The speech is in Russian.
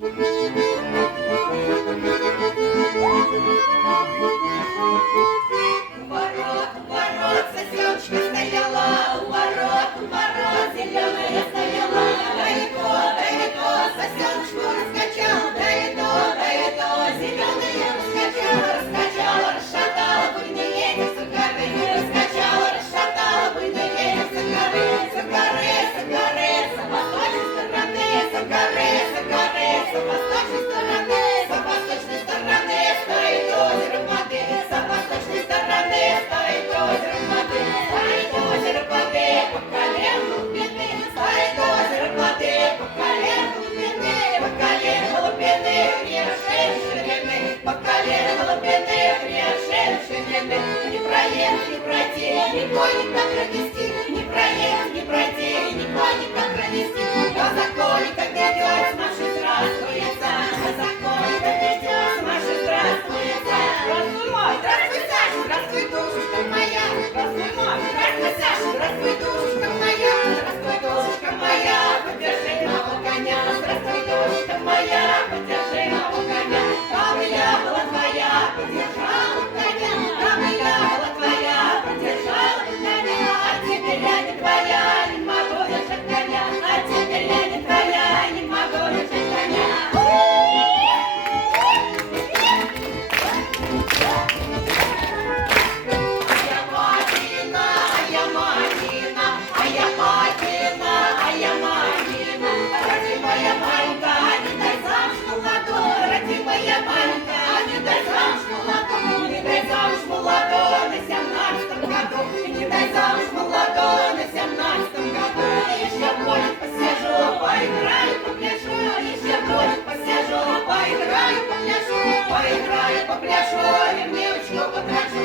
ворот сосеночка стояла, у ворот зеленая стояла. Далеко, сосеночку раскачал, да зеленая раскачала, расшатала буйный ветер с горы, расшатала буйный ветер с горы, с восточной стороны, с восточной стороны стоит озеро воды, с восточной стороны стоит озеро воды, по колен глубины, стоит озеро воды, по колен глубины, ширины, по колен глубины, ширины. Не проехать, не пройти, никого никак пронести, не проехать, не пройти, никого никак пронести. По законе, как идет, с машин здравствуется, по законе, как идет, с машин здравствуется. Здравствуй, мой, здравствуй, Саша, здравствуй, душечка моя, здравствуй, мой, здравствуй, Саша, здравствуй, душечка моя, здравствуй, душечка моя, подержи моего коня, здравствуй, душечка моя, подержи моего коня. Там я была твоя, подержала коня, там я была твоя, подержала коня, а теперь я не твоя, не могу держать коня, а теперь я не твоя, не могу держать коня. Родимая маленька, не дай замуж молодой, родимая маленька, не дай замуж молодой, не дай замуж молодой на 17-м году, не дай замуж молодой на 17-м году. Еще будет посижу, поиграю, попляшу, еще будет посижу, поиграю, попляшу, попляшу, ремневочку потрачу,